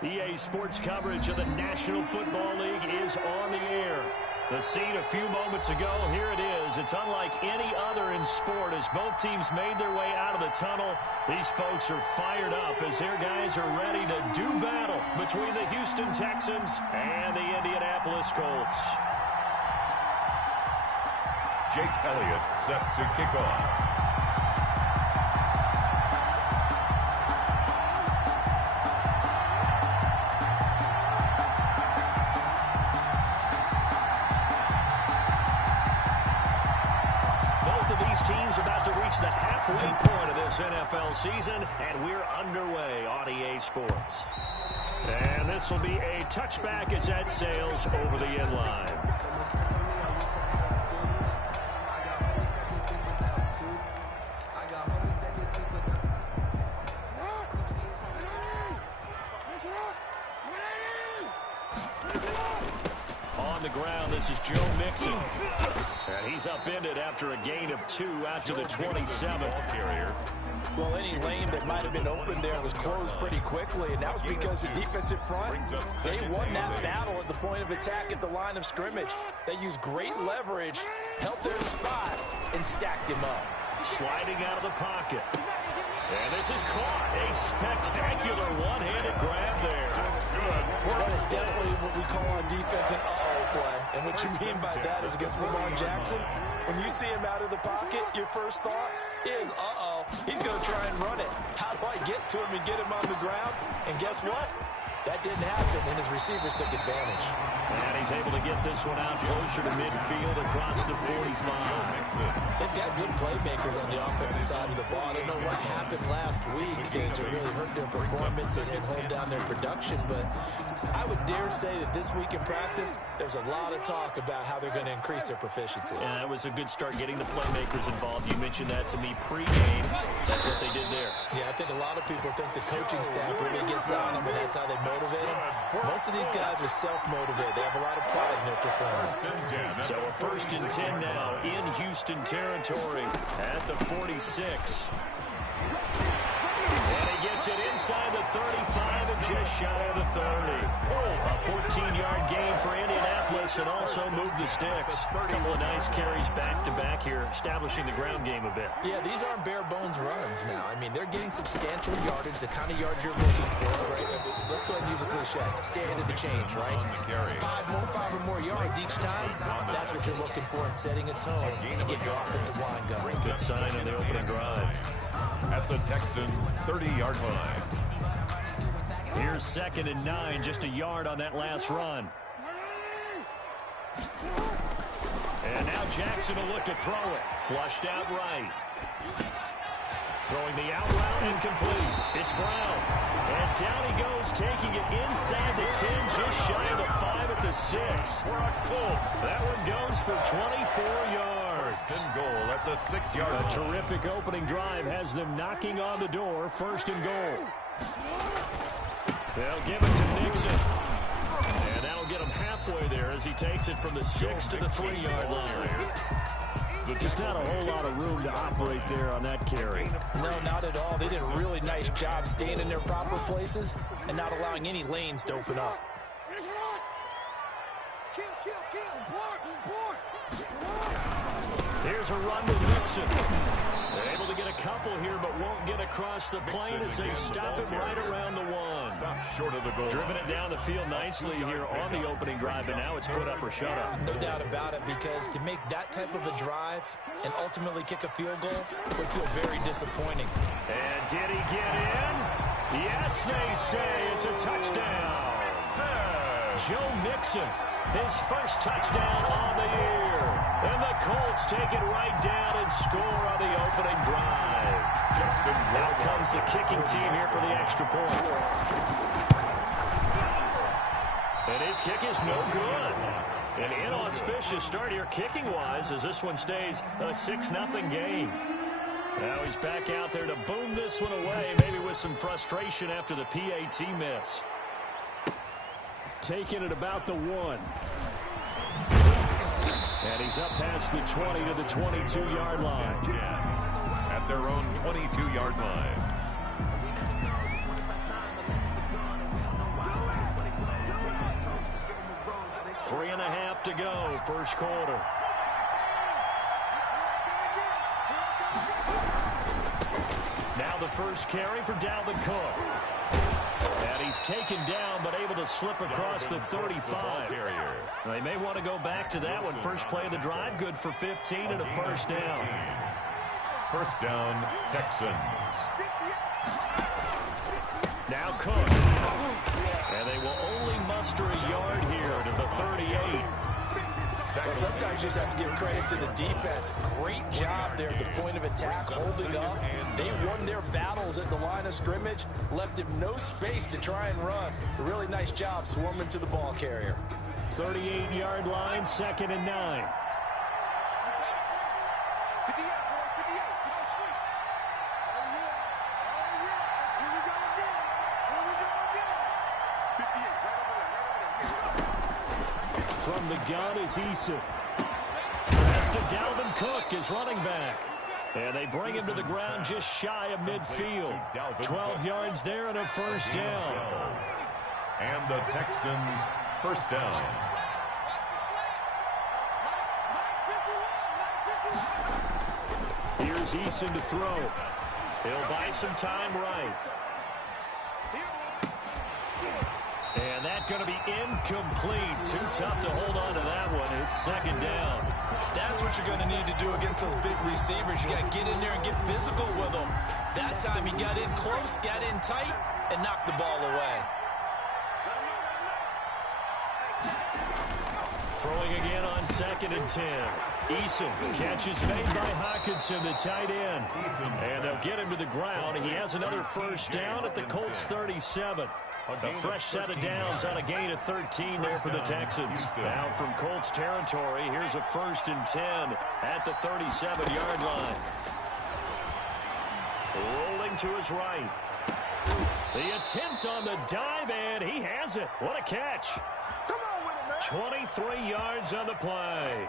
EA Sports coverage of the National Football League is on the air. The scene a few moments ago, here it is. It's unlike any other in sport as both teams made their way out of the tunnel. These folks are fired up as their guys are ready to do battle between the Houston Texans and the Indianapolis Colts. Jake Elliott set to kick off. Teams about to reach the halfway point of this NFL season, and we're underway on EA Sports. And this will be a touchback as that sails over the end line. On the ground, this is Joe Mixon. And he's upended after a gain of 2 out to the 27th carrier. Well, any lane that might have been open there was closed pretty quickly, and that was because the defensive front, they won that battle at the point of attack at the line of scrimmage. They used great leverage, held their spot, and stacked him up. Sliding out of the pocket. And this is caught. A spectacular one-handed grab there. That is definitely what we call on defense an uh-oh play. And what you mean by that is against Lamar Jackson, when you see him out of the pocket, your first thought is, uh-oh, he's going to try and run it. How do I get to him and get him on the ground? And guess what? That didn't happen, and his receivers took advantage. And he's able to get this one out closer to midfield across the 45. They've got good playmakers on the offensive side of the ball. I don't know what happened last week to really hurt their performance and hold down their production, but I would dare say that this week in practice, there's a lot of talk about how they're going to increase their proficiency. Yeah, that was a good start getting the playmakers involved. You mentioned that to me pregame. That's what they did there. Yeah, I think a lot of people think the coaching staff really gets on them, and that's how they motivate them. Most of these guys are self-motivated. They have a lot of pride in their performance. So a 1st and 10 now in Houston territory at the 46. And he gets it inside the 35 and just shy of the 30. A 14-yard gain for Indianapolis and also move the sticks. A couple of nice carries back-to-back here, establishing the ground game a bit. Yeah, these aren't bare-bones runs now. I mean, they're getting substantial yardage, the kind of yards you're looking for, right? Let's go ahead and use a cliche. Stay ahead of the change, right? 5 or more yards each time. That's what you're looking for in setting a tone and getting your offensive line going. Good sign on the opening drive. At the Texans' 30-yard line. Here's 2nd and 9, just a yard on that last run. And now Jackson will look to throw it. Flushed out right. Throwing the out route incomplete. It's Brown. And down he goes, taking it inside the 10, just shy of the 5 at the 6. That one goes for 24 yards. First and goal at the 6-yard line. A terrific opening drive has them knocking on the door. 1st and goal. They'll give it to Nixon. And that'll get him halfway there as he takes it from the 6 to the 3-yard line. Just not a whole lot of room to operate there on that carry. No, not at all. They did a really nice job staying in their proper places and not allowing any lanes to open up. Here's a run with Nixon. They're able to get a couple here, but won't get across the plane as they stop him right around the 1. Stop short of the goal. Driven it down the field nicely here on the opening drive, and now it's put up or shut up. No doubt about it, because to make that type of a drive and ultimately kick a field goal would feel very disappointing. And did he get in? Yes, they say it's a touchdown. Joe Mixon, his first touchdown on the year. And the Colts take it right down and score on the opening drive. Out comes the kicking team here for the extra point. And his kick is no good. An inauspicious start here kicking-wise as this one stays a 6-0 game. Now he's back out there to boom this one away, maybe with some frustration after the PAT miss. Taking it about the 1. And he's up past the 20 to the 22-yard line. At their own 22-yard line. 3.5 to go, first quarter. Now the first carry for Dalvin Cook. And he's taken down, but able to slip across the 35. They may want to go back to that one. First play of the drive, good for 15 and a first down. First down, Texans. Now Cook. And they will only muster a yard here to the 38. Well, sometimes you just have to give credit to the defense. Great job there at the point of attack, holding up. They won their battles at the line of scrimmage, left him no space to try and run. A really nice job swarming to the ball carrier. 38-yard line, 2nd and 9. From the gun is Eason. Pass to Dalvin Cook, his running back. And they bring him to the ground just shy of midfield. 12 yards there and a first down. And the Texans first down. Here's Eason to throw. He'll buy some time right. And that's going to be incomplete. Too tough to hold on to that one. It's 2nd down. That's what you're going to need to do against those big receivers. You got to get in there and get physical with them. That time he got in close, got in tight, and knocked the ball away. Throwing again on 2nd and 10. Eason, catch is made by Hockenson, the tight end. And they'll get him to the ground. He has another first down at the Colts 37. A fresh set of downs on a gain of 13 there for the Texans. Now from Colts territory, here's a 1st and 10 at the 37-yard line. Rolling to his right. The attempt on the dive, and he has it. What a catch. 23 yards on the play.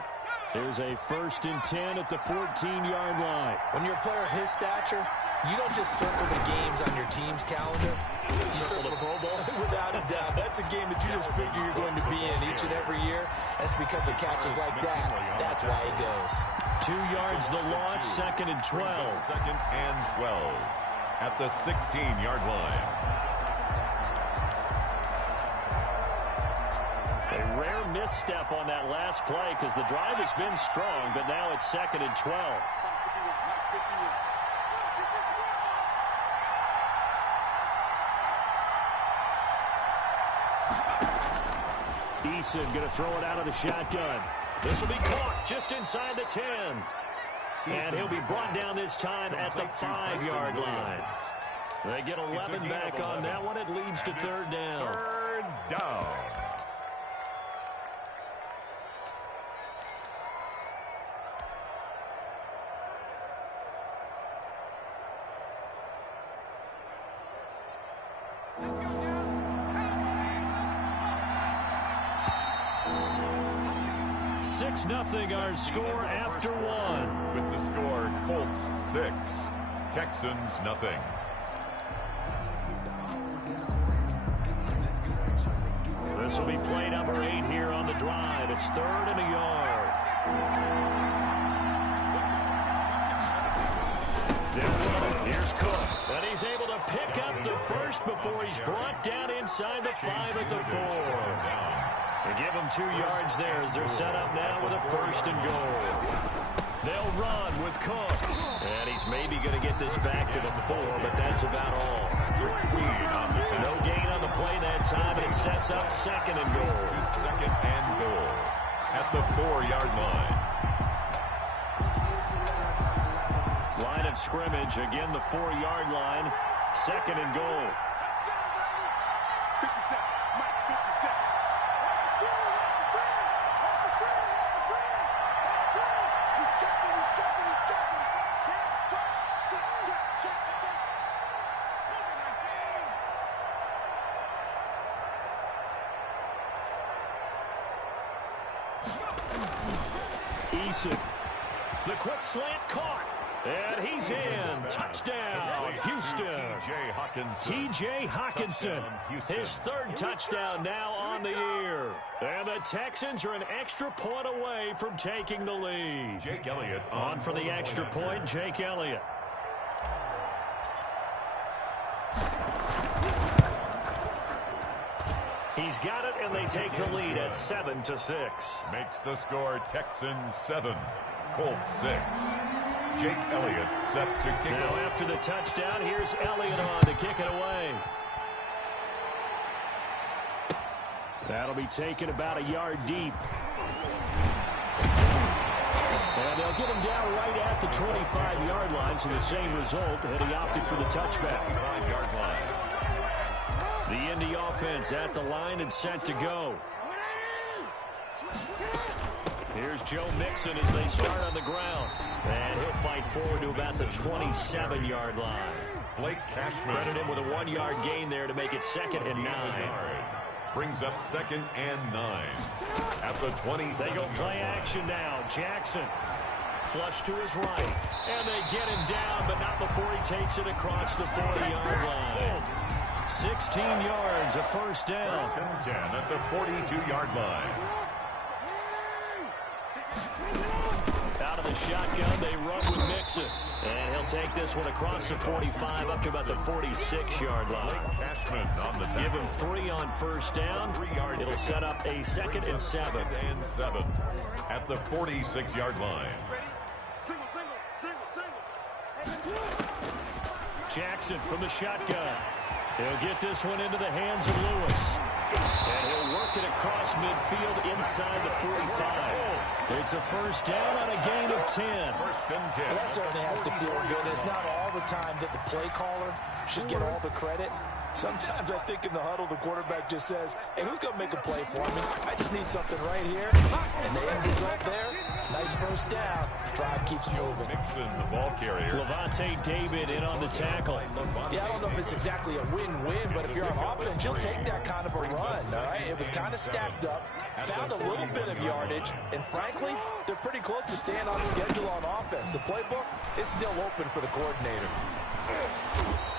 There's a 1st and 10 at the 14-yard line. When you're a player of his stature, you don't just circle the games on your team's calendar. You circle the Pro Bowl. Without a doubt. That's a game that you just figure you're going to be in each and every year. That's because of catches like that. That's why he goes. 2 yards the loss, 2nd and 12. 2nd and 12 at the 16-yard line. A rare misstep on that last play because the drive has been strong, but now it's 2nd and 12. Eason going to throw it out of the shotgun. This will be caught just inside the 10. And he'll be brought down this time at the 5-yard line. They get 11 back on that one. It leads to 3rd down. 3rd down. Nothing our score after 1. With the score, Colts 6, Texans nothing. This will be play number 8 here on the drive. It's 3rd and a yard. Here's Cook, and he's able to pick up the first before he's brought down inside the 5 at the 4. They give them 2 yards there as they're set up now with a 1st and goal. They'll run with Cook. And he's maybe going to get this back to the 4, but that's about all. No gain on the play that time, and it sets up 2nd and goal. 2nd and goal at the 4-yard line. Line of scrimmage, again the 4-yard line. 2nd and goal. 57, Mike, 57. Eason. The quick slant caught. And he's in. Touchdown, Houston. T.J. Hawkinson, his third touchdown now on the year. And the Texans are an extra point away from taking the lead. Jake Elliott on for the extra point, Jake Elliott. He's got it, and they take the lead at 7-6. Makes the score Texans 7, Colts 6. Jake Elliott set to kick now off. After the touchdown, here's Elliott on to kick it away. That'll be taken about a yard deep. And they'll get him down right at the 25-yard line, so the same result, and he opted for the touchback. 5-yard line. The Indy offense at the line and set to go. Here's Joe Mixon as they start on the ground. And he'll fight forward to about the 27-yard line. Blake Cashman. Credit him with a 1-yard gain there to make it 2nd and 9. Brings up 2nd and 9. At the 27. They go play action now. Jackson. Flush to his right. And they get him down, but not before he takes it across the 40-yard line. 16 yards, a first down. 1st and 10 at the 42-yard line. Out of the shotgun, they run with Mixon. And he'll take this one across the 45 up to about the 46-yard line. Cashman on the tackle. Give him 3 on first down. It'll set up a 2nd and 7. 2nd and 7 at the 46-yard line. Jackson from the shotgun. He'll get this one into the hands of Lewis. And he'll work it across midfield inside the 45. It's a first down on a gain of 10. 1st and 10. Well, that certainly has to feel good. It's not all the time that the play caller should get all the credit. Sometimes I think in the huddle, the quarterback just says, hey, who's going to make a play for me? I just need something right here. And the end result there, nice first down. Drive keeps moving. Mixon, the ball carrier. Levante David in on the tackle. Yeah, I don't know if it's exactly a win-win, but if you're on offense, you'll take that kind of a run, all right? It was kind of stacked up, found a little bit of yardage, and frankly, they're pretty close to staying on schedule on offense. The playbook is still open for the coordinator.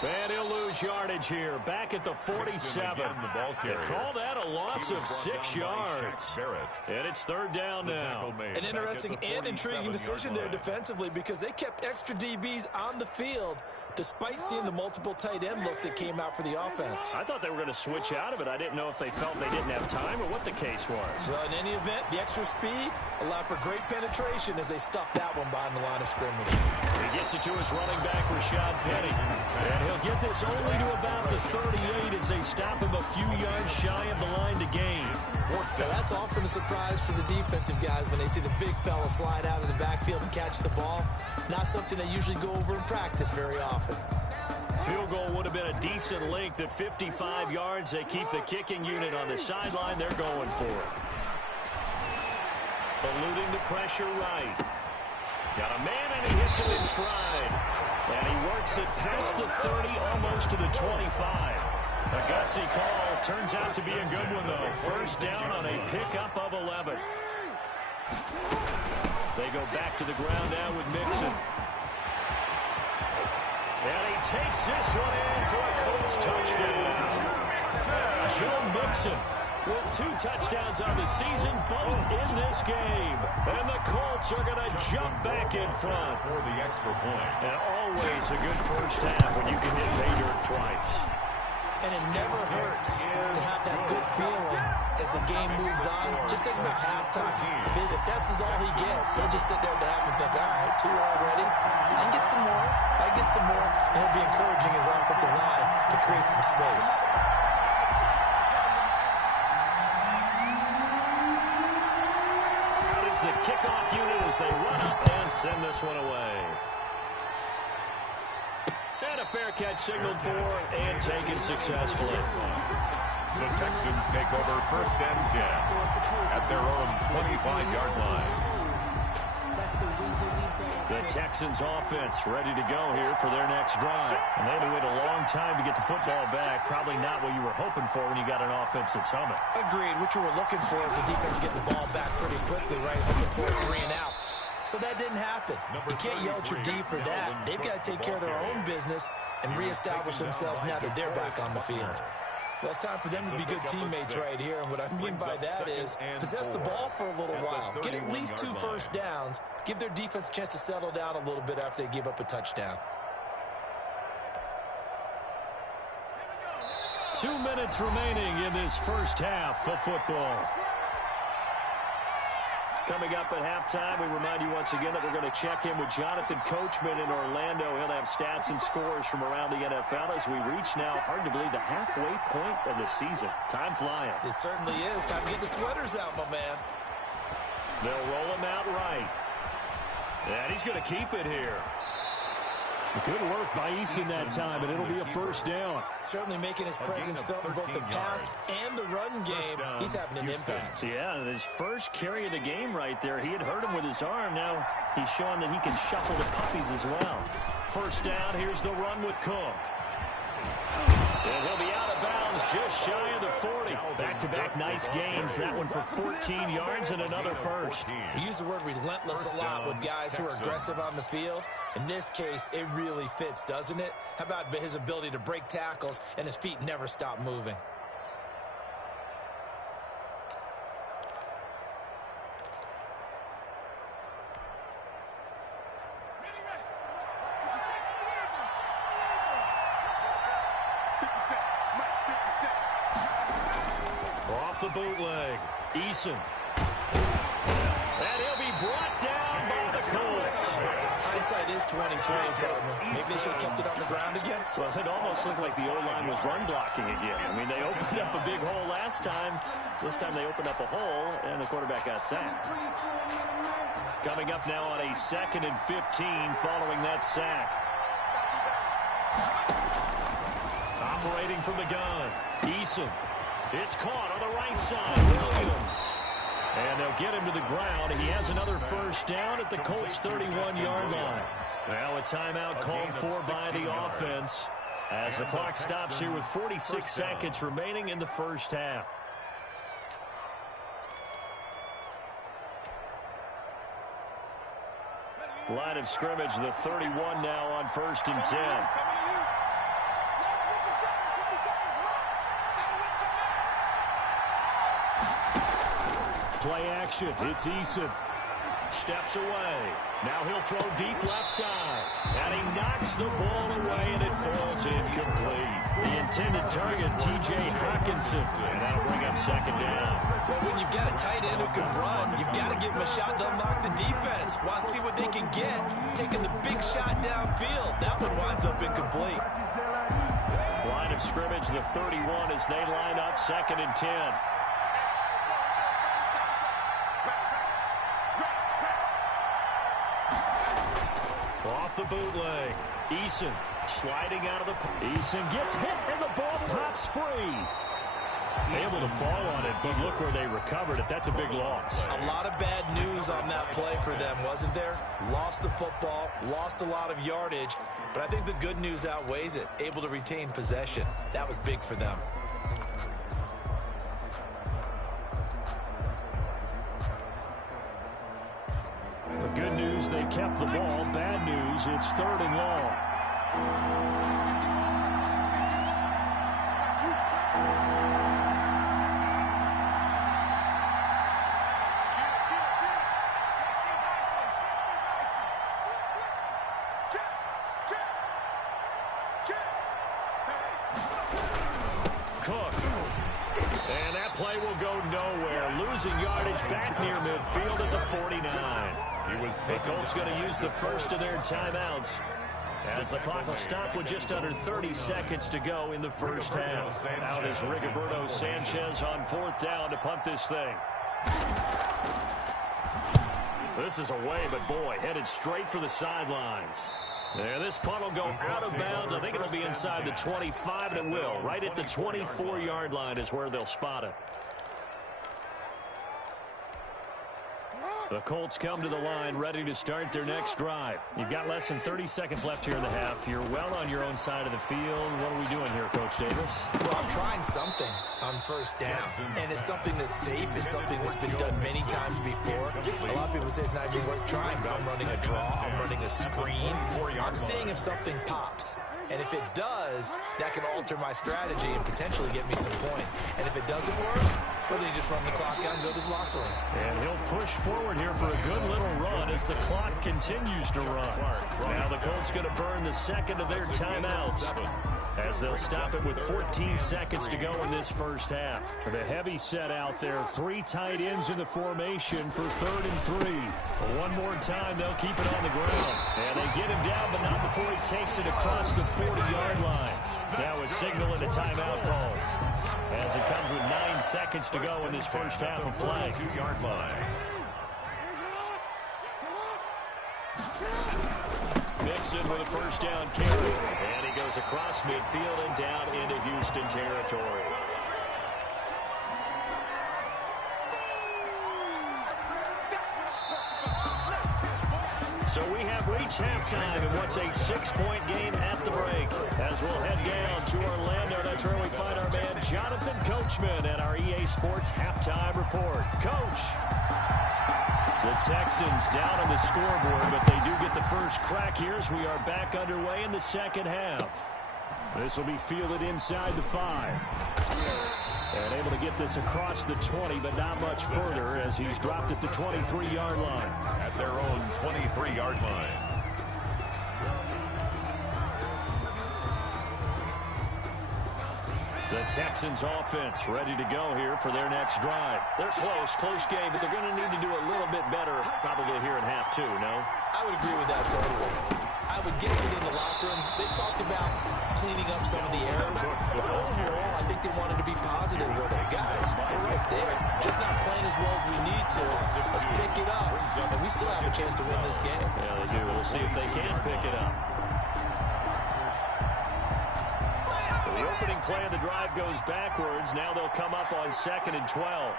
And he'll lose yardage here. Back at the 47. They call that a loss of 6 yards. And it's 3rd down now. An interesting and intriguing decision there defensively because they kept extra DBs on the field despite seeing the multiple tight end look that came out for the offense. I thought they were going to switch out of it. I didn't know if they felt they didn't have time or what the case was. Well, in any event, the extra speed allowed for great penetration as they stuffed that one behind the line of scrimmage. He gets it to his running back, Rashad Penny. And he'll get this only to about the 38 as they stop him a few yards shy of the line to gain. Now, that's often a surprise for the defensive guys when they see the big fella slide out of the backfield and catch the ball. Not something they usually go over in practice very often. Field goal would have been a decent length at 55 yards. They keep the kicking unit on the sideline. They're going for it. Eluding the pressure right. Got a man, and he hits it in stride. And he works it past the 30, almost to the 25. A gutsy call. Turns out to be a good one, though. First down on a pickup of 11. They go back to the ground now with Mixon. And he takes this one in for a Colts touchdown. Joe Mixon with 2 touchdowns on the season, both in this game. And the Colts are going to jump back in front. For the extra point. And always a good first half when you can hit pay dirt twice. And it never hurts to have that good feeling as the game moves on. Just think about halftime. If that's all he gets, he'll just sit there at the half and think, all right, 2 already. I can get some more. I can get some more. And he'll be encouraging his offensive line to create some space. Out is the kickoff unit as they run up and send this one away. And a fair catch signaled for and taken successfully. The Texans take over 1st and 10 at their own 25-yard line. The Texans offense ready to go here for their next drive. And they had to wait a long time to get the football back. Probably not what you were hoping for when you got an offense that's humming. Agreed. What you were looking for is the defense getting the ball back pretty quickly, right? Looking for a 3 and out. So that didn't happen. You can't yell at your D for that. They've got to take care of their own business and reestablish themselves now that they're back on the field. Well, it's time for them to be good teammates right here, and what I mean by that is possess the ball for a little while. Get at least 2 first downs. Give their defense a chance to settle down a little bit after they give up a touchdown. 2 minutes remaining in this first half of football. Coming up at halftime, we remind you once again that we're going to check in with Jonathan Coachman in Orlando. He'll have stats and scores from around the NFL as we reach now, hard to believe, the halfway point of the season. Time flying. It certainly is. Time to get the sweaters out, my man. They'll roll him out right. And he's going to keep it here. Good work by Eason that time, and it'll be a first down. Certainly making his presence felt in both the pass and the run game. He's having an impact. Yeah, his first carry of the game right there. He had hurt him with his arm. Now he's showing that he can shuffle the puppies as well. First down, here's the run with Cook. And he'll be out of bounds just shy of the 40. Back-to-back nice gains. That one for 14 yards and another first. We use the word relentless a lot with guys who are aggressive on the field. In this case, it really fits, doesn't it? How about his ability to break tackles and his feet never stop moving? Off the bootleg, Eason. And he'll be brought down by the Colts. Hindsight is 20/20, partner. Maybe they should have kept it on the ground again. Well, it almost looked like the O-line was run blocking again. I mean, they opened up a big hole last time. This time they opened up a hole, and the quarterback got sacked. Coming up now on a 2nd and 15 following that sack. Operating from the gun, Eason. It's caught on the right side. Williams. And they'll get him to the ground. He has another first down at the Colts' 31-yard line. Now a timeout called for by the offense as the clock stops here with 46 seconds remaining in the first half. Line of scrimmage, the 31 now on 1st and 10. Play action. It's Eason. Steps away. Now he'll throw deep left side. And he knocks the ball away, and it falls incomplete. The intended target, T.J. Hawkinson. And that'll bring up 2nd down. Well, when you've got a tight end who can run, you've got to give him a shot to unlock the defense. Want to see what they can get. Taking the big shot downfield. That one winds up incomplete. Line of scrimmage, the 31 as they line up 2nd and 10. Off the bootleg, Eason sliding out of the... Eason gets hit and the ball pops free. Able to fall on it, but look where they recovered it. That's a big loss. A lot of bad news on that play for them, wasn't there? Lost the football, lost a lot of yardage, but I think the good news outweighs it. Able to retain possession. That was big for them. The good news, they kept the ball. Bad news, it's 3rd and long. Cook. And that play will go nowhere. Losing yardage back near midfield at the 49. The Colts going to use the first of their timeouts as the clock will stop with just under 30 seconds to go in the first half. Out is Rigoberto Sanchez on 4th down to punt this thing. This is away, but boy, headed straight for the sidelines. And this punt will go out of bounds. I think it'll be inside the 25, and it will. Right at the 24-yard line is where they'll spot it. The Colts come to the line ready to start their next drive. You've got less than 30 seconds left here in the half. You're well on your own side of the field. What are we doing here, Coach Davis? Well, I'm trying something on first down. And it's something that's safe. It's something that's been done many times before. A lot of people say it's not even worth trying, but I'm running a draw. I'm running a screen. I'm seeing if something pops. And if it does, that can alter my strategy and potentially get me some points. And if it doesn't work, well, then you just run the clock out and go to the locker room. And he'll push forward here for a good little run as the clock continues to run. Now the Colts going to burn the second of their timeouts as they'll stop it with 14 seconds to go in this first half. The heavy set out there. 3 tight ends in the formation for 3rd and 3. One more time, they'll keep it on the ground. And they get him down, but not before he takes it across the 40-yard line. Now a signal and a timeout call, as it comes with 9 seconds to go in this first half of play. 2-yard line. Mixon with a first down carry. And he goes across midfield and down into Houston territory. So we have reached halftime in what's a 6-point game at the break. As we'll head down to Orlando, that's where we find our man Jonathan Coachman at our EA Sports Halftime Report. Coach, the Texans down on the scoreboard, but they do get the first crack here as we are back underway in the second half. This will be fielded inside the 5. And able to get this across the 20, but not much further as he's dropped at the 23-yard line. At their own 23-yard line. The Texans offense ready to go here for their next drive. They're close game, but they're going to need to do a little bit better probably here in half 2, no? I would agree with that totally. I would guess it in the locker room. They talked about cleaning up some of the errors. But overall, I think they wanted to be positive with it. Guys, we're right there. Just not playing as well as we need to. Let's pick it up. And we still have a chance to win this game. Yeah, they do. We'll see if they can pick it up. So the opening play of the drive goes backwards. Now they'll come up on 2nd and 12.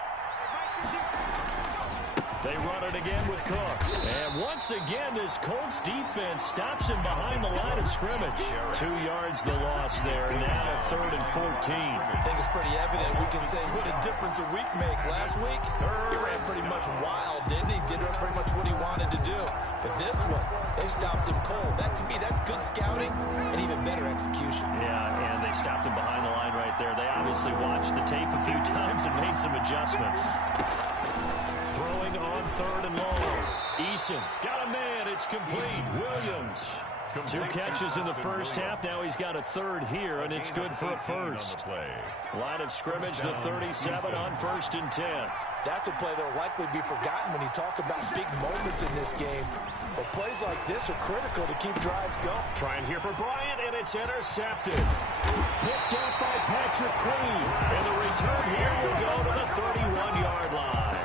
They run it again with Cook. And once again, this Colts defense stops him behind the line of scrimmage. 2 yards the loss there. Now 3rd and 14. I think it's pretty evident. We can say what a difference a week makes. Last week, he ran pretty much wild, didn't he? Did pretty much what he wanted to do. But this one, they stopped him cold. That, to me, that's good scouting and even better execution. Yeah, and they stopped him behind the line right there. They obviously watched the tape a few times and made some adjustments. Throwing on 3rd and long. Eason got a man. It's complete. Williams. 2 catches in the first half. Now he's got a 3rd here, and it's good for a first. Line of scrimmage, the 37 on 1st and 10. That's a play that will likely be forgotten when you talk about big moments in this game. But plays like this are critical to keep drives going. Trying here for Bryant, and it's intercepted. Picked up by Patrick Queen. And the return here will go to the 31-yard line.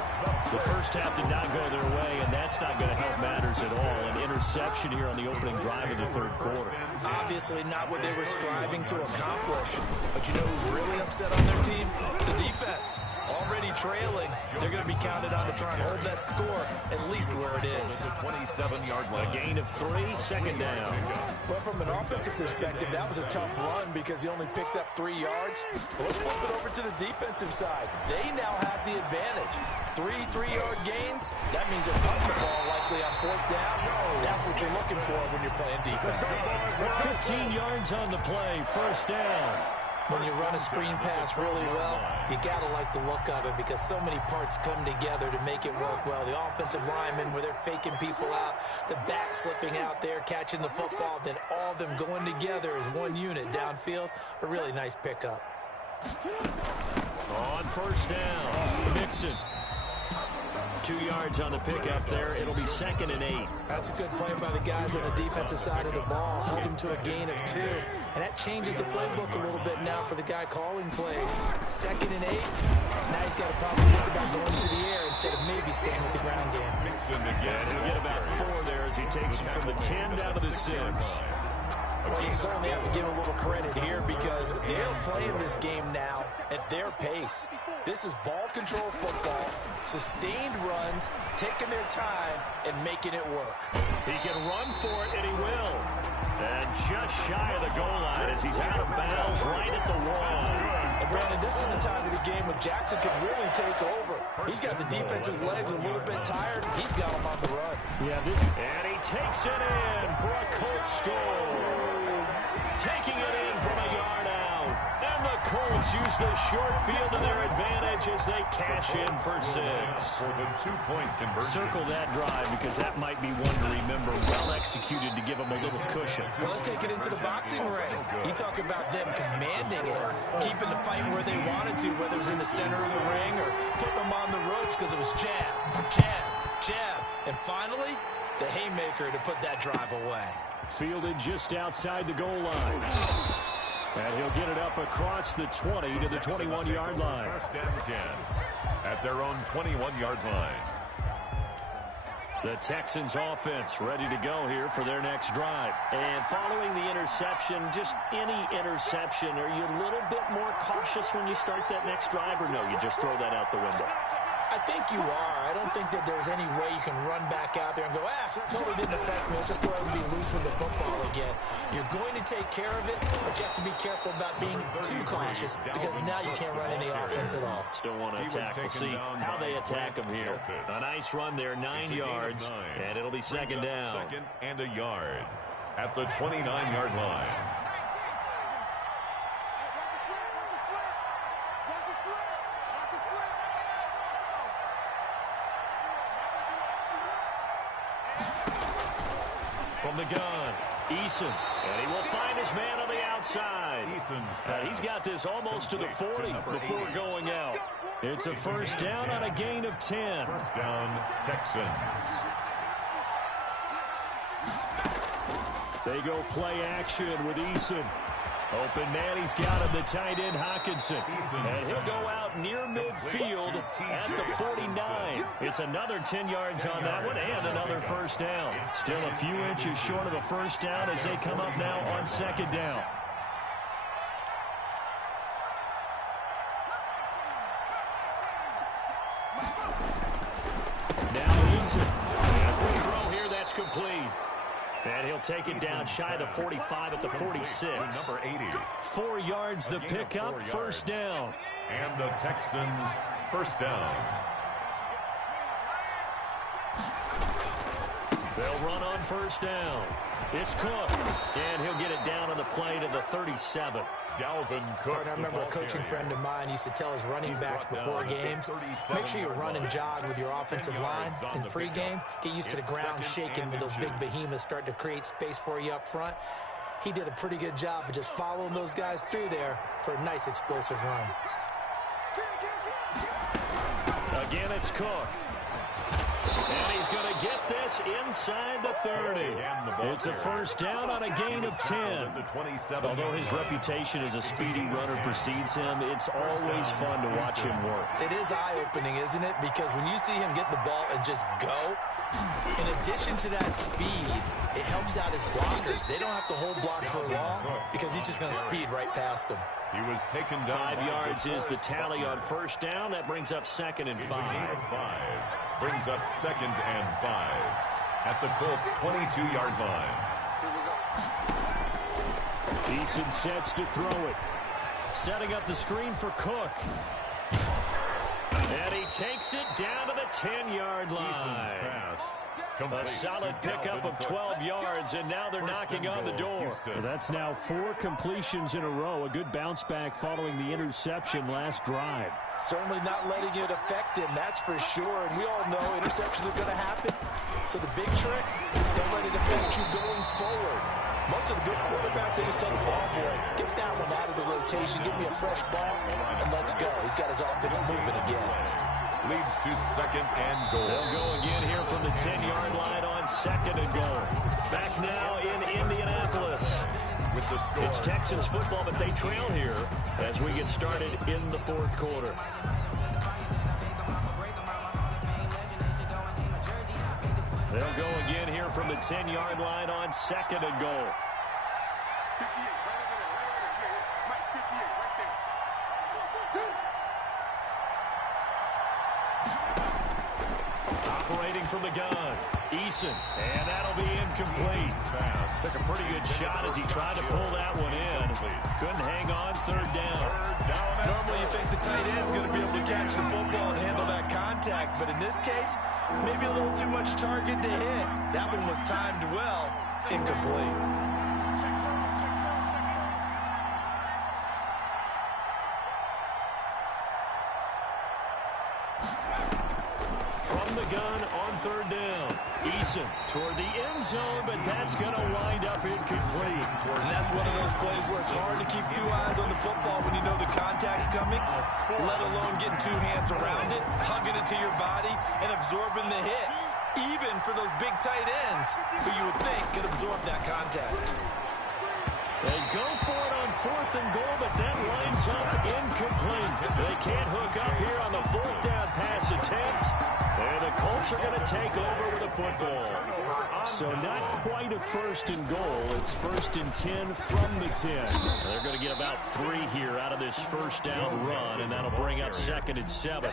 The first half did not go their way, and that's not going to help matters at all. An interception here on the opening drive of the 3rd quarter. Obviously not what they were striving to accomplish. But you know who's really upset on their team? The defense. Already trailing. They're going to be counted on to try and hold that score at least where it is. 27-yard line. A gain of 3, 2nd down. Well, from an offensive perspective, that was a tough run because he only picked up 3 yards. But let's flip it over to the defensive side. They now have the advantage. 3 3-yard gains, that means they're punting the ball likely on 4th down. That's what you're looking for when you're playing defense. 15 yards on the play, 1st down. When you run a screen pass really well, you got to like the look of it because so many parts come together to make it work well. The offensive linemen, where they're faking people out, the back slipping out there, catching the football, then all of them going together as one unit downfield, a really nice pickup. On 1st down, Mixon. 2 yards on the pickup there. It'll be 2nd and 8. That's a good play by the guys on the defensive side of the ball. Held him to a gain of 2. And that changes the playbook a little bit now for the guy calling plays. 2nd and 8. Now he's got to probably think about going to the air instead of maybe staying with the ground game. Mixon again. He'll get about 4 there as he takes him from the 10 down to the 6. Well, you certainly have to give a little credit here because they're playing this game now at their pace. This is ball control football, sustained runs, taking their time, and making it work. He can run for it, and he will. And just shy of the goal line as he's out of bounds right at the wall. And Brandon, this is the time of the game when Jackson can really take over. He's got the defense's legs a little bit tired. He's got them on the run. And he takes it in for a Colts score. Taking it in from a yard out. And the Colts use the short field to their advantage as they cash in for 6. For the 2-point conversion. Circle that drive because that might be one to remember. Well executed to give them a little cushion. Well, let's take it into the boxing ring. You talk about them commanding it, keeping the fight where they wanted to, whether it was in the center of the ring or putting them on the ropes because it was jab, jab, jab. And finally, the haymaker to put that drive away. Fielded just outside the goal line. And he'll get it up across the 20 to the 21-yard line. First and 10 at their own 21-yard line. The Texans offense ready to go here for their next drive. And following the interception, just any interception, are you a little bit more cautious when you start that next drive, or no, you just throw that out the window? I think you are. I don't think that there's any way you can run back out there and go, totally didn't affect me. Let's just go ahead and be loose with the football again. You're going to take care of it, but you have to be careful about being too cautious because now you can't run any offense at all. Still want to attack. We'll see how they attack him here. A nice run there, 9 yards, and it'll be second down. Second and a yard at the 29-yard line. From the gun, Eason, and he will find his man on the outside. He's got this almost to the 40 before going out. It's a first down on a gain of 10. First down, Texans. They go play action with Eason. Open man, he's got him, the tight end Hockenson. And he'll go out near midfield at the 49. It's another 10 yards on that one and another first down. Still a few inches short of a first down as they come up now on second down. Now Eason. And a throw here, that's complete. And he'll take it down shy of the 45 at the 46. Number 80. 4 yards the pickup, first down. And the Texans first down. They'll run on first down. It's Cook. And he'll get it down on the play to the 37. Dalvin Cook. I remember a coaching friend of mine used to tell his running backs before games, make sure you run and jog with your offensive line in pregame. Get used to the ground shaking when those big behemoths start to create space for you up front. He did a pretty good job of just following those guys through there for a nice explosive run. Again, it's Cook. And he's going to get this inside the 30. It's a first down on a gain of 10. Although his reputation as a speedy runner precedes him, it's always fun to watch him work. It is eye-opening, isn't it? Because when you see him get the ball and just go, in addition to that speed, it helps out his blockers. They don't have to hold blocks for long because he's just going to speed right past them. He was taken down. 5 yards is the tally on first down. That brings up second and 5. Brings up second and 5 at the Colts 22-yard line. Eason sets to throw it. Setting up the screen for Cook. And he takes it down to the 10-yard line. A solid pickup of 12 yards, and now they're knocking on the door. Well, that's now 4 completions in a row. A good bounce back following the interception last drive. Certainly not letting it affect him, that's for sure. And we all know interceptions are going to happen. So the big trick, don't let it affect you going forward. Most of the good quarterbacks, they just tell the ball boy, get that one out of the rotation, give me a fresh ball, and let's go. He's got his offense moving again. Leads to second and goal. They'll go again here from the 10-yard line on second and goal. Back now in Indianapolis. With the score. It's Texans football, but they trail here as we get started in the fourth quarter. They'll go again here from the 10-yard line on second and goal. Operating from the gun, Eason, and that'll be incomplete. Took a pretty good shot as he tried to pull that one in. Couldn't hang on, third down. Normally you think the tight end's going to be able to catch the football and handle that contact, but in this case, maybe a little too much target to hit. That one was timed well, incomplete. From the gun on third down, Eason toward the end zone, but that's going to wind up incomplete. And that's one of those plays where it's hard to keep two eyes on the football when you know the contact's coming, let alone getting two hands around it, hugging it to your body, and absorbing the hit, even for those big tight ends who you would think could absorb that contact. They go for it on fourth and goal, but that winds up incomplete. They can't hook up here on the fourth down pass attempt. And the Colts are going to take over with a football. So not quite a first and goal. It's first and 10 from the 10. They're going to get about 3 here out of this first down run, and that'll bring up second and 7.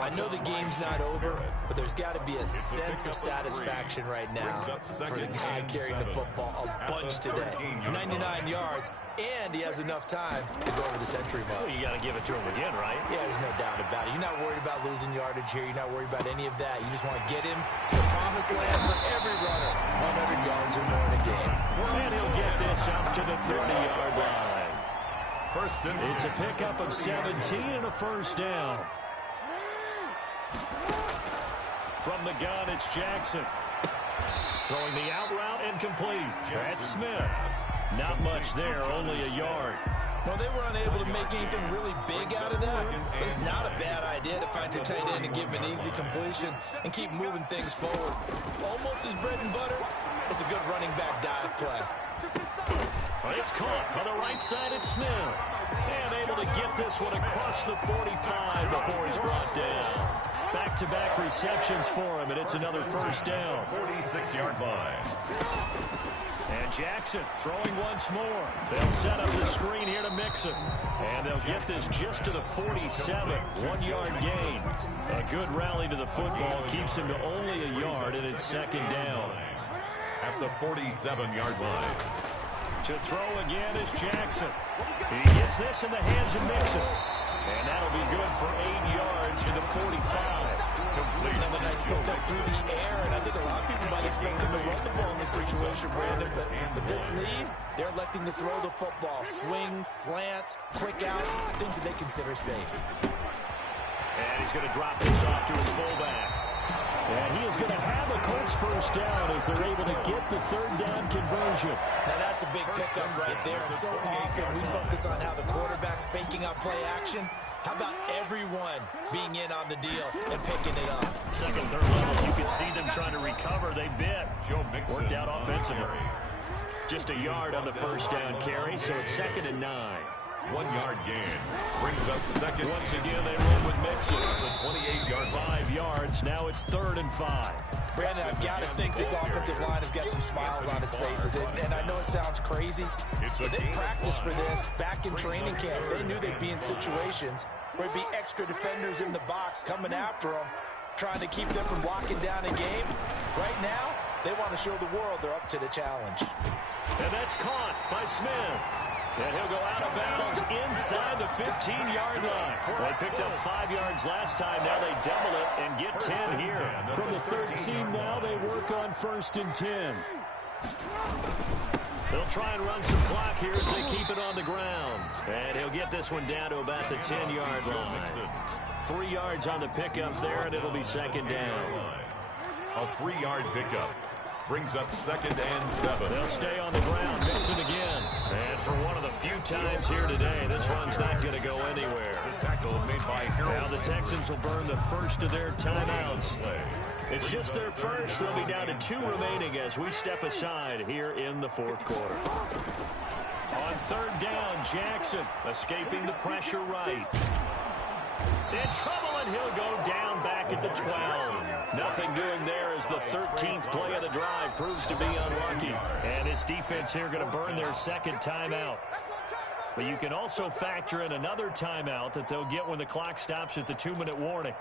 I know the game's not over, but there's got to be a sense of satisfaction right now for the guy carrying the football a bunch today. 99 yards, and he has enough time to go over the century mark. Well, you got to give it to him again, right? Yeah, there's no doubt about it. You're not worried about losing yardage here. You're not worried about any of that. You just want to get him to the promised land for every runner, 100 yards or more in a game. And he'll get this up to the 30-yard line. It's a pickup of 17 and a first down. From the gun, it's Jackson. Throwing the out route and complete. That's Smith. Not much there, only a yard. Well, they were unable to make anything really big out of that, but it's not a bad idea to find your tight end and give him an easy completion and keep moving things forward. Almost his bread and butter. It's a good running back dive play. It's caught on the right side. It's Smith. And able to get this one across the 45 before he's brought down. Back-to-back receptions for him, and it's another first down. 46-yard line. And Jackson throwing once more. They'll set up the screen here to mix him. And they'll get this just to the 47. 1-yard gain. A good rally to the football keeps him to only a yard, and it's second down. At the 47-yard line. To throw again is Jackson. He gets this in the hands of Mixon. And that'll be good for 8 yards to the 45. Complete. Another nice pickup through the air, and I think a lot of people might expect them to run the ball in this situation, Brandon, but with this lead, they're electing to throw the football. Swings, slants, quick outs, things that they consider safe. And he's going to drop this off to his fullback. And he is going to have a Colts first down as they're able to get the third down conversion. Now that's a big pickup right there, and so often we focus on how the quarterback's faking out play action. How about everyone being in on the deal and picking it up? Second, third levels, you can see them trying to recover. They bit. Worked out offensively. Just a yard on the first down carry, so it's second and 9. 1-yard gain. Brings up second. Once again, they run with Mixon. The 28-yard line. 5 yards. Now it's third and 5. Brandon, I've got to think this offensive line has got some smiles on its faces. And I know it sounds crazy, but they practiced for this back in training camp. They knew they'd be in situations where there'd be extra defenders in the box coming after them, trying to keep them from locking down a game. Right now, they want to show the world they're up to the challenge. And that's caught by Smith. And he'll go out of bounds inside the 15-yard line. They picked up 5 yards last time. Now they double it and get 10 here. From the 13 now, they work on first and 10. They'll try and run some clock here as they keep it on the ground. And he'll get this one down to about the 10-yard line. 3 yards on the pickup there, and it'll be second down. A 3-yard pickup. Brings up second and 7. They'll stay on the ground, Mixon again. And for one of the few times here today, this one's not going to go anywhere. The tackle made by Harold. Now the Texans will burn the first of their timeouts. It's just their first. They'll be down to 2 remaining as we step aside here in the fourth quarter. On third down, Jackson escaping the pressure right. In trouble and he'll go down back at the 12. Nothing doing there as the 13th play of the drive proves to be unlucky. And this defense here going to burn their second timeout. But you can also factor in another timeout that they'll get when the clock stops at the 2-minute warning.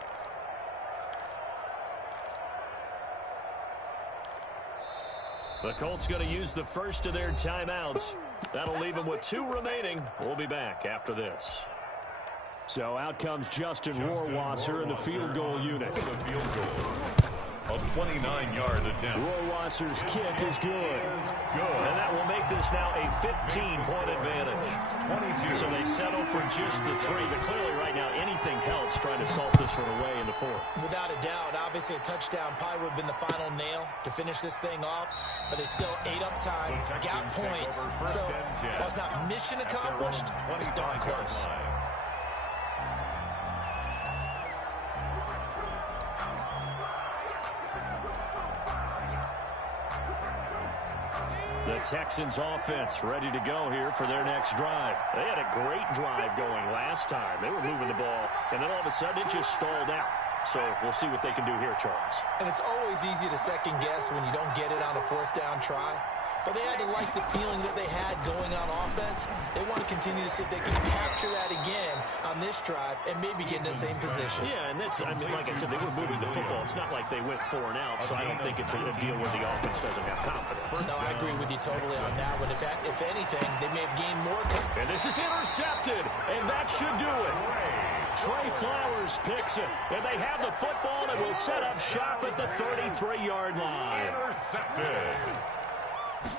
The Colts going to use the first of their timeouts. That'll leave them with 2 remaining. We'll be back after this. So out comes Justin Rohrwasser in the field goal unit. A 29-yard attempt. Rohrwasser's kick is good. And that will make this now a 15-point advantage. 22. So they settle for just the 3. But clearly right now anything helps trying to salt this one away in the 4th. Without a doubt, obviously a touchdown probably would have been the final nail to finish this thing off. But it's still 8 up time, got points. So while it's not mission accomplished, it's darn close. The Texans offense ready to go here for their next drive. They had a great drive going last time. They were moving the ball, and then all of a sudden it just stalled out. So we'll see what they can do here, Charles. And it's always easy to second guess when you don't get it on a 4th down try. But they had to like the feeling that they had going on offense. They want to continue to see if they can capture that again on this drive and maybe get in the same position. Yeah, and that's, I mean, like I said, they were moving the football. It's not like they went 4 and out, so I don't think it's a deal where the offense doesn't have confidence. No, I agree with you totally on that one. If anything, they may have gained more. And this is intercepted, and that should do it. Trey Flowers picks it, and they have the football and will set up shop at the 33-yard line. Intercepted.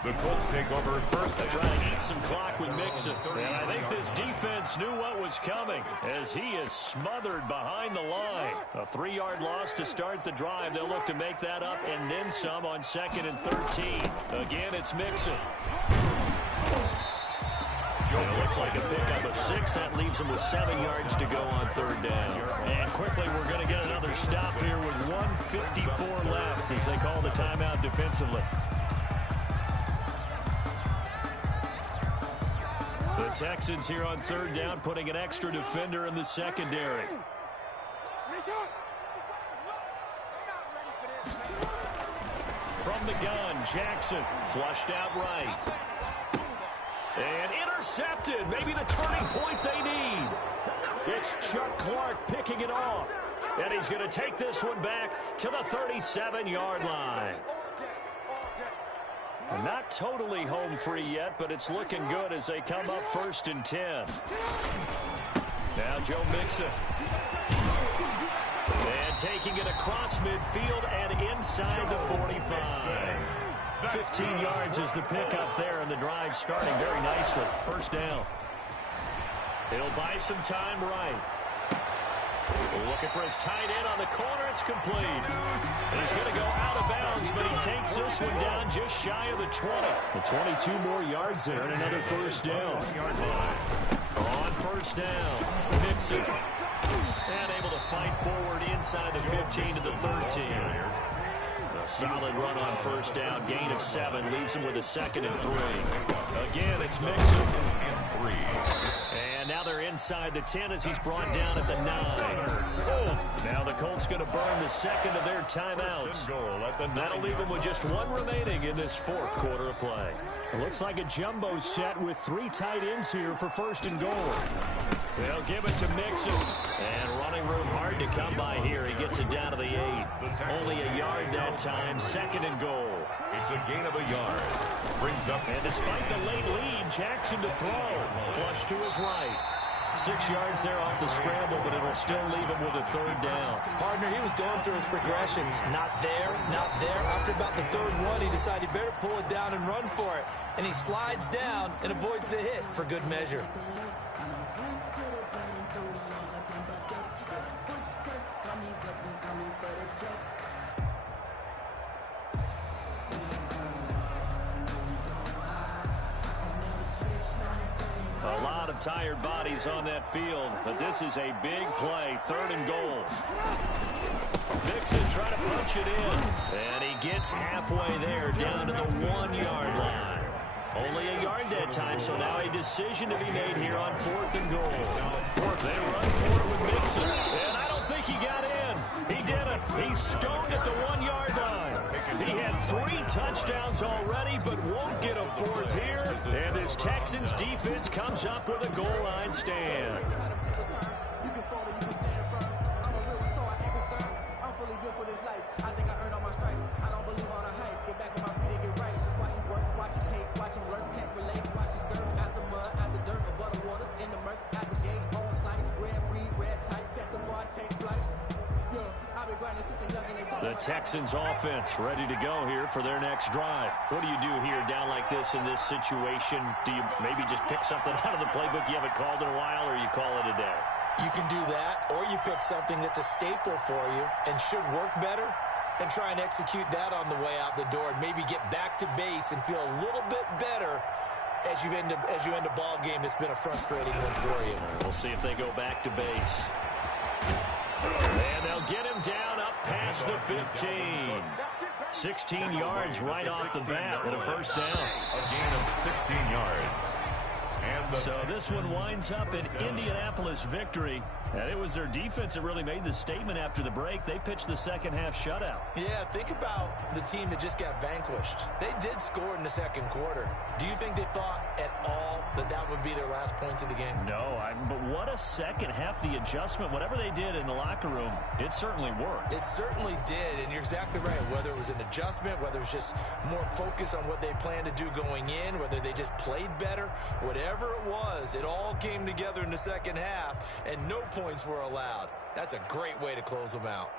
The Colts take over first. They try to eat some clock with Mixon. And I think this defense knew what was coming as he is smothered behind the line. A 3-yard loss to start the drive. They'll look to make that up and then some on 2nd and 13. Again, it's Mixon. It looks like a pickup of 6. That leaves them with 7 yards to go on 3rd down. And quickly, we're going to get another stop here with 1:54 left as they call the timeout defensively. The Texans here on 3rd down, putting an extra defender in the secondary. From the gun, Jackson flushed out right. And intercepted. Maybe the turning point they need. It's Chuck Clark picking it off. And he's going to take this one back to the 37-yard line. Not totally home free yet, but it's looking good as they come up 1st and 10. Now Joe Mixon. And taking it across midfield and inside the 45. 15 yards is the pickup there, and the drive starting very nicely. 1st down. He'll buy some time right. Looking for his tight end on the corner. It's complete. And he's going to go out of bounds, but he takes this one down just shy of the 20. The 22 more yards there and another 1st down. On 1st down, Mixon. And able to fight forward inside the 15 to the 13. A solid run on 1st down. Gain of 7 leaves him with a 2nd and 3. Again, it's Mixon. And 3. And now they're inside the 10 as he's brought down at the 9. Now the Colts going to burn the 2nd of their timeouts. That'll leave them with just 1 remaining in this 4th quarter of play. It looks like a jumbo set with 3 tight ends here for 1st and goal. They'll give it to Mixon. And running room hard to come by here. He gets it down to the 8. Only a yard that time. 2nd and goal. It's a gain of a yard. Brings up. And despite the late lead, Jackson to throw. Flush to his right. 6 yards there off the scramble, but it'll still leave him with a 3rd down. Partner, he was going through his progressions. Not there, not there. After about the 3rd one, he decided he better pull it down and run for it. And he slides down and avoids the hit for good measure. A lot of tired bodies on that field, but this is a big play. 3rd and goal. Mixon trying to punch it in, and he gets halfway there down to the 1-yard line. Only a yard that time, so now a decision to be made here on 4th and goal. They run for it with Mixon, and I don't think he got in. He did it. He's stoned at the 1-yard line. He had 3 touchdowns already, but won't get a 4th here. And this Texans defense comes up with a goal line stand. The Texans offense ready to go here for their next drive. What do you do here down like this in this situation? Do you maybe just pick something out of the playbook you haven't called in a while, or you call it a day? You can do that, or you pick something that's a staple for you and should work better and try and execute that on the way out the door and maybe get back to base and feel a little bit better as you end a ball game that's been a frustrating one for you. We'll see if they go back to base. And they'll get him down up past the 15. 16 yards right off the bat and a first down. A gain of 16 yards. So this one winds up an Indianapolis victory. And it was their defense that really made the statement after the break. They pitched the second half shutout. Yeah, think about the team that just got vanquished. They did score in the second quarter. Do you think they thought at all that that would be their last points of the game? No, but what a second half. The adjustment, whatever they did in the locker room, it certainly worked. It certainly did, and you're exactly right. Whether it was an adjustment, whether it was just more focus on what they planned to do going in, whether they just played better, whatever it was, it all came together in the second half, and no points were allowed. That's a great way to close them out.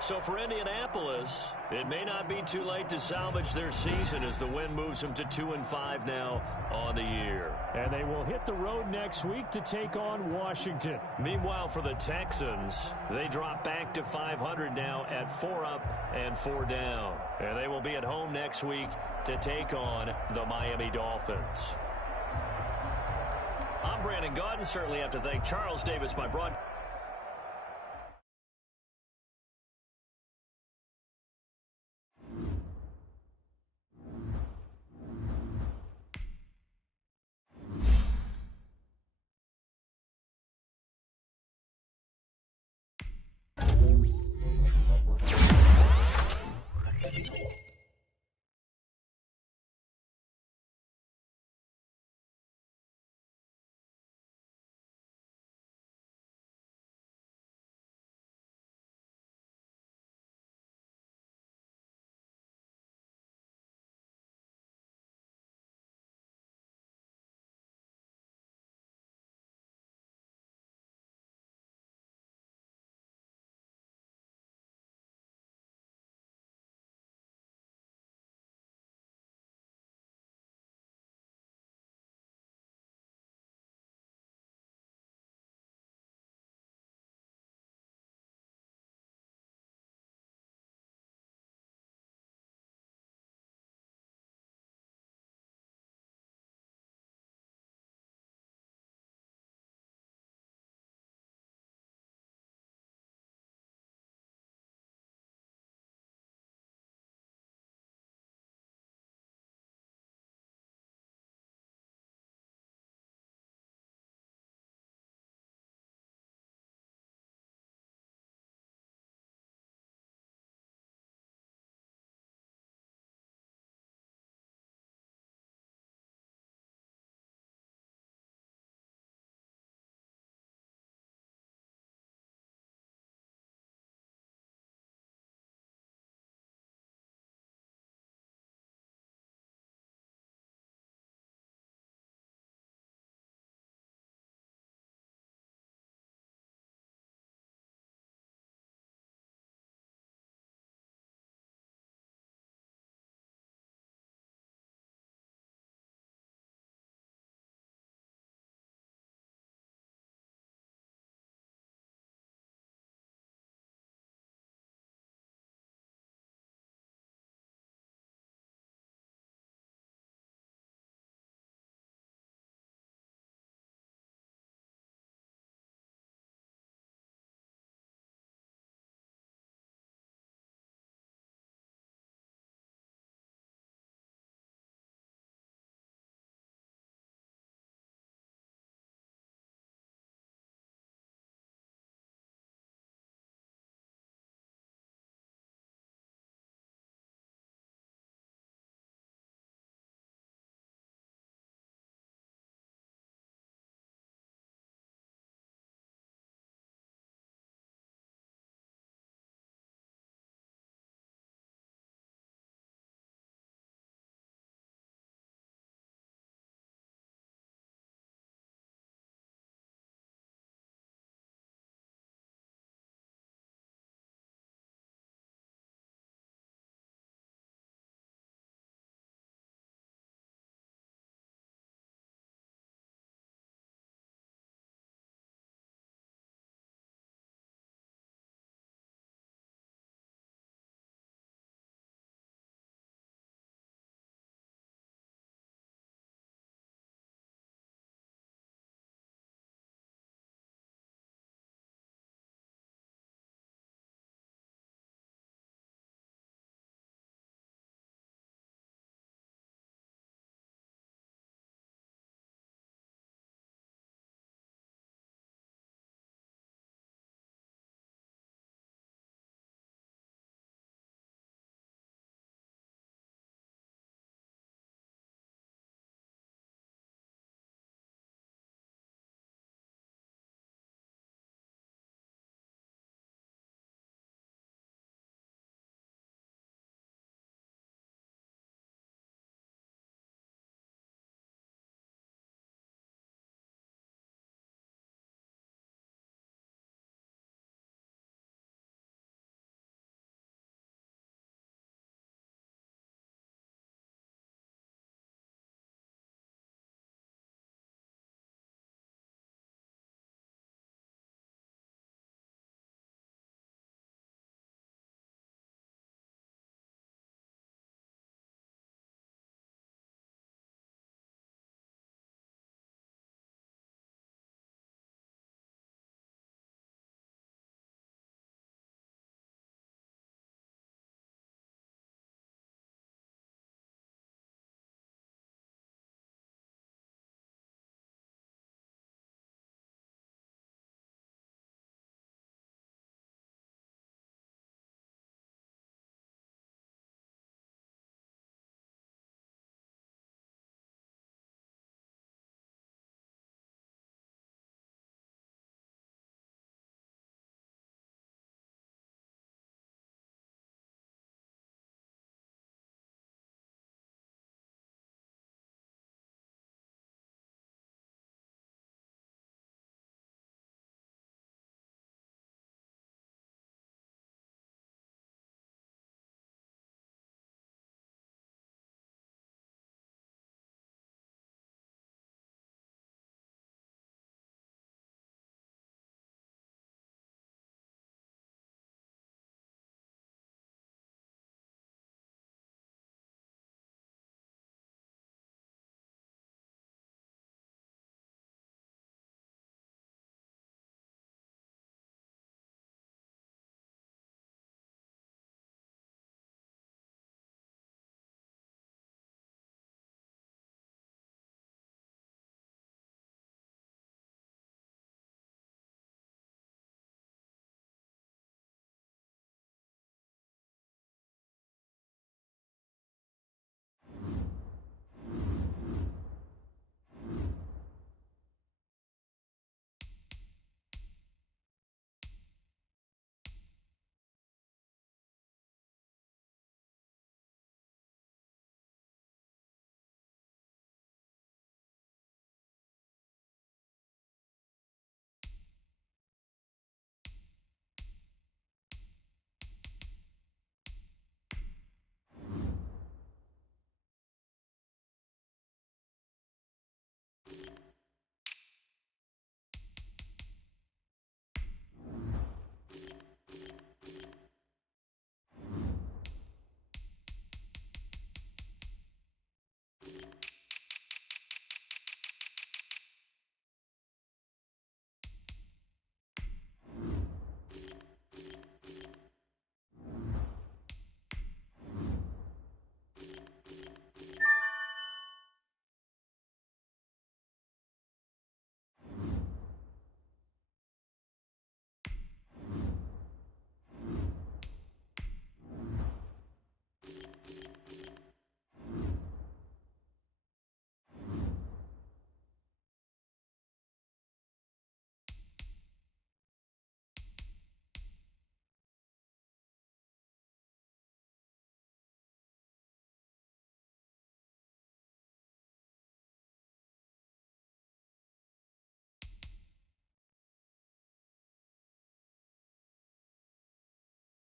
So for Indianapolis, it may not be too late to salvage their season as the win moves them to 2-5 now on the year. And they will hit the road next week to take on Washington. Meanwhile, for the Texans, they drop back to 500 now at 4 up and 4 down. And they will be at home next week to take on the Miami Dolphins. I'm Brandon Gaudin. Certainly have to thank Charles Davis, my broadcaster.